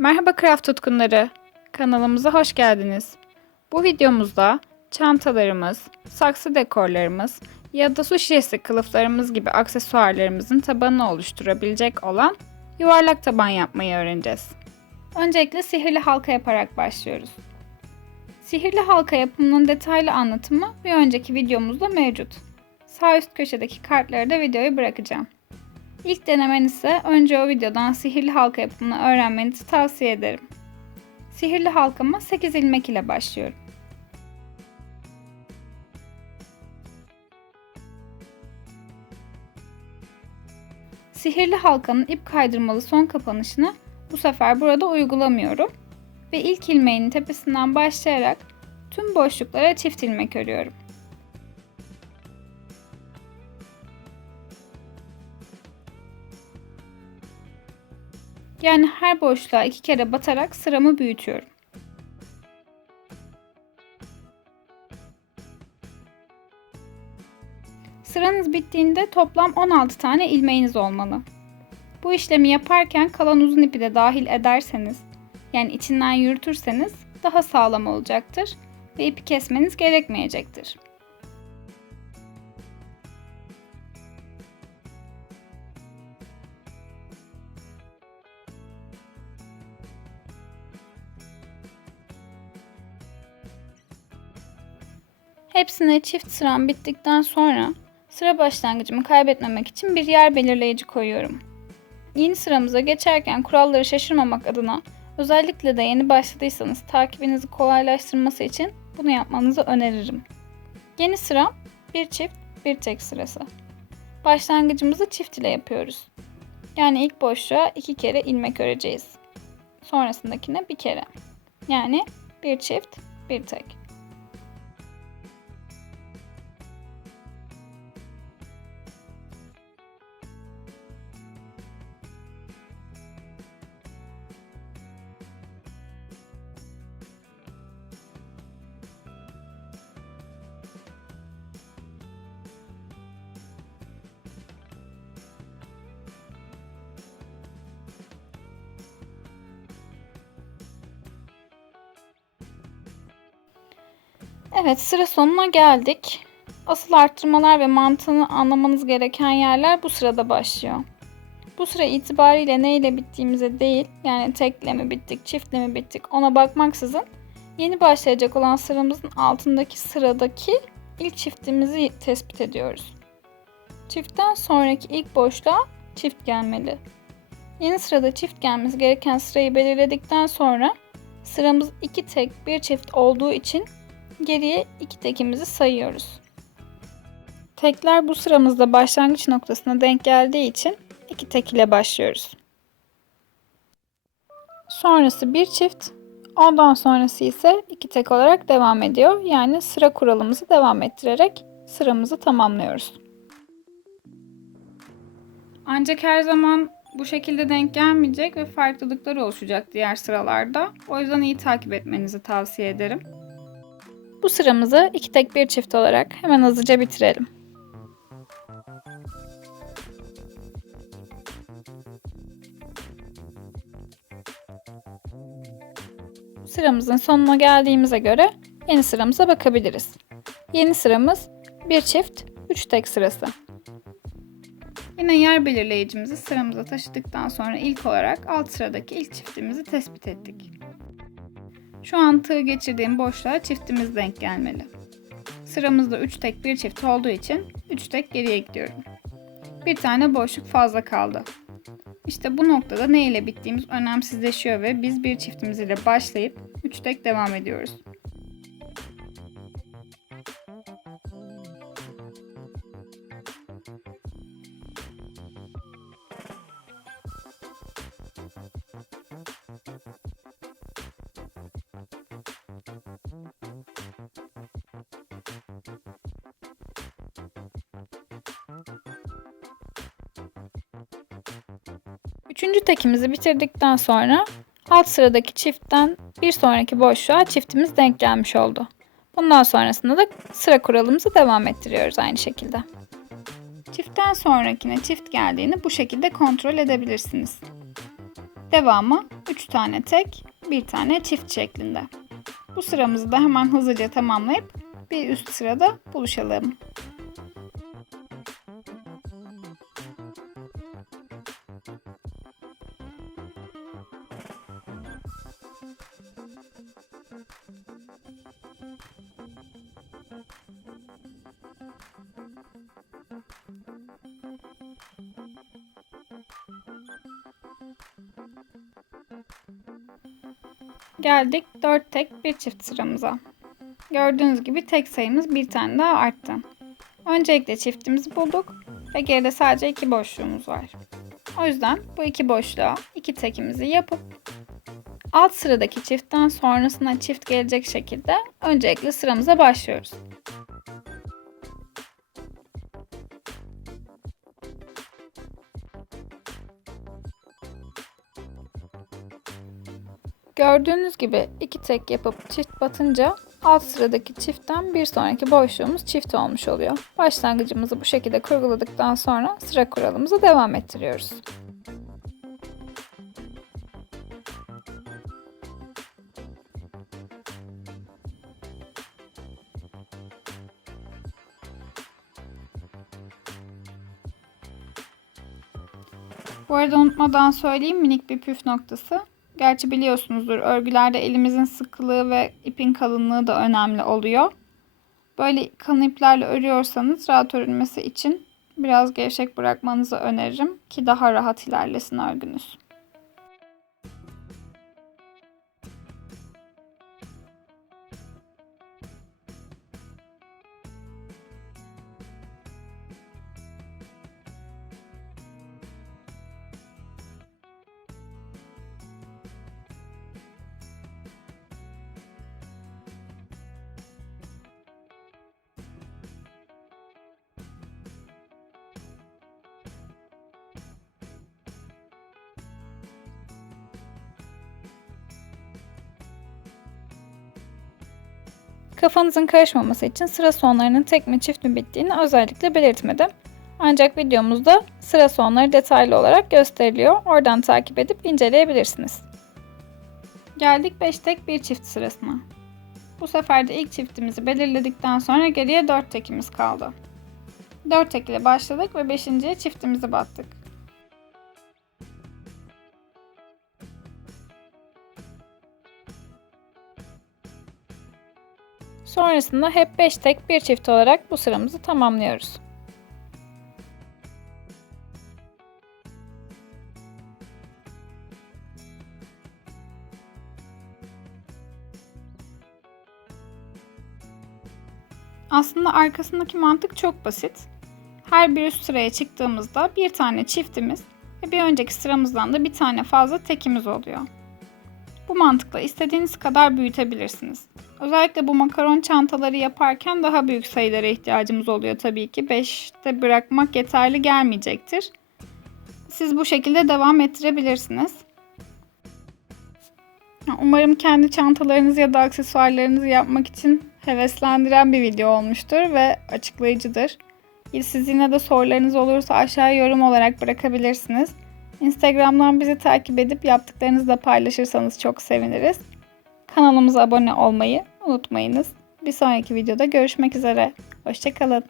Merhaba craft tutkunları, kanalımıza hoş geldiniz. Bu videomuzda çantalarımız, saksı dekorlarımız ya da su şişesi kılıflarımız gibi aksesuarlarımızın tabanını oluşturabilecek olan yuvarlak taban yapmayı öğreneceğiz. Öncelikle sihirli halka yaparak başlıyoruz. Sihirli halka yapımının detaylı anlatımı bir önceki videomuzda mevcut. Sağ üst köşedeki kartlara da videoyu bırakacağım. İlk denemen ise önce o videodan sihirli halka yapımını öğrenmenizi tavsiye ederim. Sihirli halkama 8 ilmek ile başlıyorum. Sihirli halkanın ip kaydırmalı son kapanışını bu sefer burada uygulamıyorum ve ilk ilmeğin tepesinden başlayarak tüm boşluklara çift ilmek örüyorum. Yani her boşluğa 2 kere batarak sıramı büyütüyorum. Sıranız bittiğinde toplam 16 tane ilmeğiniz olmalı. Bu işlemi yaparken kalan uzun ipi de dahil ederseniz, yani içinden yürütürseniz daha sağlam olacaktır ve ipi kesmeniz gerekmeyecektir. Hepsine çift sıram bittikten sonra sıra başlangıcımı kaybetmemek için bir yer belirleyici koyuyorum. Yeni sıramıza geçerken kuralları şaşırmamak adına özellikle de yeni başladıysanız takibinizi kolaylaştırması için bunu yapmanızı öneririm. Yeni sıram bir çift bir tek sırası. Başlangıcımızı çift ile yapıyoruz. Yani ilk boşluğa 2 kere ilmek öreceğiz. Sonrasındakine bir kere. Yani bir çift bir tek. Evet, sıra sonuna geldik. Asıl arttırmalar ve mantığını anlamanız gereken yerler bu sırada başlıyor. Bu sıra itibariyle ne ile bittiğimize değil, yani tekle mi bittik, çiftle mi bittik ona bakmaksızın yeni başlayacak olan sıramızın altındaki sıradaki ilk çiftimizi tespit ediyoruz. Çiftten sonraki ilk boşluğa çift gelmeli. Yeni sırada çift gelmesi gereken sırayı belirledikten sonra sıramız 2 tek bir çift olduğu için geriye 2 tekimizi sayıyoruz. Tekler bu sıramızda başlangıç noktasına denk geldiği için 2 tek ile başlıyoruz. Sonrası bir çift, ondan sonrası ise 2 tek olarak devam ediyor. Yani sıra kuralımızı devam ettirerek sıramızı tamamlıyoruz. Ancak her zaman bu şekilde denk gelmeyecek ve farklılıklar oluşacak diğer sıralarda. O yüzden iyi takip etmenizi tavsiye ederim. Bu sıramızı 2 tek bir çift olarak hemen hızlıca bitirelim. Sıramızın sonuna geldiğimize göre yeni sıramıza bakabiliriz. Yeni sıramız bir çift 3 tek sırası. Yine yer belirleyicimizi sıramıza taşıdıktan sonra ilk olarak alt sıradaki ilk çiftimizi tespit ettik. Şu an tığ geçirdiğim boşluğa çiftimiz denk gelmeli. Sıramızda 3 tek bir çift olduğu için 3 tek geriye gidiyorum. Bir tane boşluk fazla kaldı. İşte bu noktada ne ile bittiğimiz önemsizleşiyor ve biz bir çiftimiz ile başlayıp 3 tek devam ediyoruz. Üçüncü tekimizi bitirdikten sonra alt sıradaki çiftten bir sonraki boşluğa çiftimiz denk gelmiş oldu. Bundan sonrasında da sıra kuralımızı devam ettiriyoruz aynı şekilde. Çiftten sonrakine çift geldiğini bu şekilde kontrol edebilirsiniz. Devamı 3 tane tek, 1 tane çift şeklinde. Bu sıramızı da hemen hızlıca tamamlayıp bir üst sırada buluşalım. Geldik 4 tek 1 çift sıramıza. Gördüğünüz gibi tek sayımız bir tane daha arttı. Öncelikle çiftimizi bulduk ve geride sadece 2 boşluğumuz var. O yüzden bu 2 boşluğa 2 tekimizi yapıp alt sıradaki çiftten sonrasına çift gelecek şekilde öncelikle sıramıza başlıyoruz. Gördüğünüz gibi 2 tek yapıp çift batınca alt sıradaki çiftten bir sonraki boşluğumuz çift olmuş oluyor. Başlangıcımızı bu şekilde kurguladıktan sonra sıra kuralımıza devam ettiriyoruz. Bu arada unutmadan söyleyeyim, minik bir püf noktası. Gerçi biliyorsunuzdur, örgülerde elimizin sıkılığı ve ipin kalınlığı da önemli oluyor. Böyle kalın iplerle örüyorsanız rahat örülmesi için biraz gevşek bırakmanızı öneririm ki daha rahat ilerlesin örgünüz. Kafanızın karışmaması için sıra sonlarının tek mi çift mi bittiğini özellikle belirtmedim. Ancak videomuzda sıra sonları detaylı olarak gösteriliyor. Oradan takip edip inceleyebilirsiniz. Geldik 5 tek 1 çift sırasına. Bu sefer de ilk çiftimizi belirledikten sonra geriye 4 tekimiz kaldı. 4 tek ile başladık ve 5.'ye çiftimizi battık. Sonrasında hep 5 tek 1 çift olarak bu sıramızı tamamlıyoruz. Aslında arkasındaki mantık çok basit. Her bir üst sıraya çıktığımızda bir tane çiftimiz ve bir önceki sıramızdan da bir tane fazla tekimiz oluyor. Bu mantıkla istediğiniz kadar büyütebilirsiniz. Özellikle bu makaron çantaları yaparken daha büyük sayılara ihtiyacımız oluyor tabii ki. 5'te bırakmak yeterli gelmeyecektir. Siz bu şekilde devam ettirebilirsiniz. Umarım kendi çantalarınızı ya da aksesuarlarınızı yapmak için heveslendiren bir video olmuştur ve açıklayıcıdır. Siz yine de sorularınız olursa aşağıya yorum olarak bırakabilirsiniz. Instagram'dan bizi takip edip yaptıklarınızı da paylaşırsanız çok seviniriz. Kanalımıza abone olmayı unutmayınız. Bir sonraki videoda görüşmek üzere. Hoşça kalın.